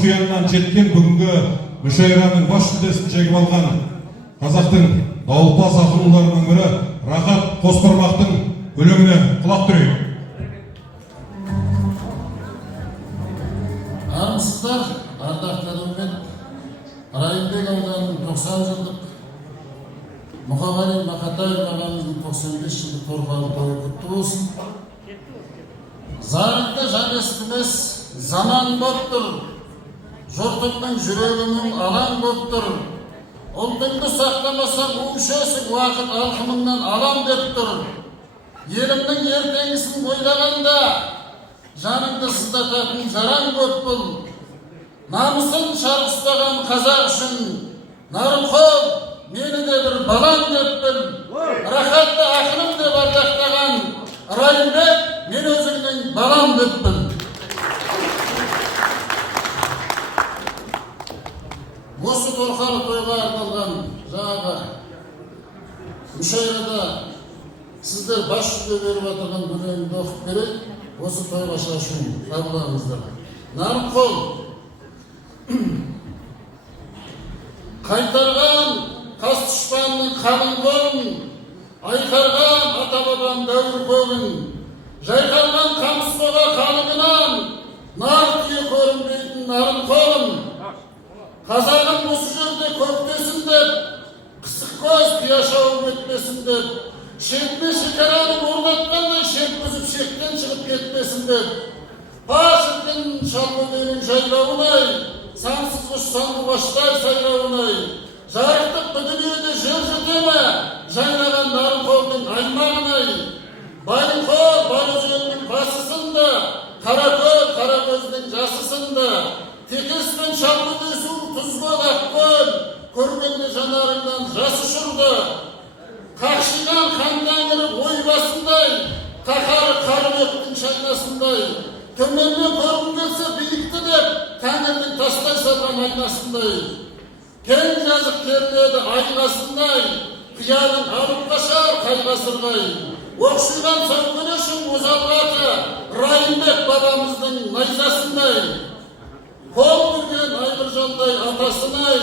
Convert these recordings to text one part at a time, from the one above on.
қуяннан жеткен бүгінгі мүшәйраның бас жүлдесін жеңіп алған қазақтың дауылпаз ақындарының бірі Рахат Қосбармақтың өлеңіне құлақ түрейік. Армысыздар, ардақты әлеумет, Райымбек ауданының 90 жылдық, Мұқағали Мақатаев ағамыздың 95 жылдық торғауы тойы құтты болсын. Зарықты жан естімес заман боп тұр, жұртымның жүрегінің алаң боп тұр. Ұлтыңды сақтамасаң өшесің, уақыт алқымыңнан алам деп тұр. Елімнің ертеңгісін ойлағанда жаныңды сыздататын жараң көп бұл. Намысын шарпыстаған қазақ үшін Нарынқол мені де бір балам деп біл. Рахатты ақыным деп ардақтаған Райымбек мен өзіңнің балам деп біл. Осы торқалы тойға арналған жаңағы мүшәйрада сіздер бас жүлде беріп отырған өлеңді оқып берейік. Осы тойға шашуын қабылдаңыздар. Нарынқол қайтарған қас дұшпанның қалың қолын, айқарған ата-бабам дәуір көгін, жайқалған қамысбаға қалыңынан нар түйе көрінбейтін Нарынқолым. Қазағым осы жерде көктесін деп, қысық көз қия шауып өтпесін деп, шетіне шекараның орнатқандай шет бұзып шектен шығып кетпесін деп, пашырдың шалбөбенің жайлауынай, сансыз құш сандуғаштай сайрауынай, жарықтық бұл дүниеде жер жетеме, жайнаған Нарынқолдың аймағынай, Байынқол бар өзеннің басысында, Қаракөл Қаракөздің жасысында, Текес пен шалбөбесу тұзкөл ақкөл, көргенде жанарыңнан жас ұшырды. Қақшиған қандаңыры ой басындай, қақары қарымөктің шайнасындай, төменнен көргің келсе биікті деп, тәңірдің тастай салған айнасындай. Кең жазық керіледі айғасындай, қияның алып қашар қайғасырғай. Оқшиған сәукелешің озалғаты, Райымбек бабамыздың найзасындай. Қол бүрген айғыржандай атасынай,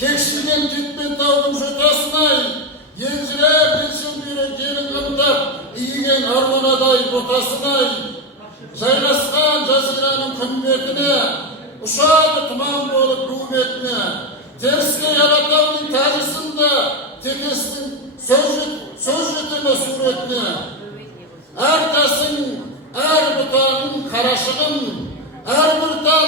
кекшілген кетпен таудың жотасынай, елжіреп елшін бүйрек елін қымтап, иіген арманадай ботасынай. Жайғасқан жазираның күн бетіне, ұшады тұман болып ру бетіне, теріске Алатаудың тәрісінде, Текестің сөз жетеме суретіне. Әр тасың, әр бұтағың қарашығын, әр бір тал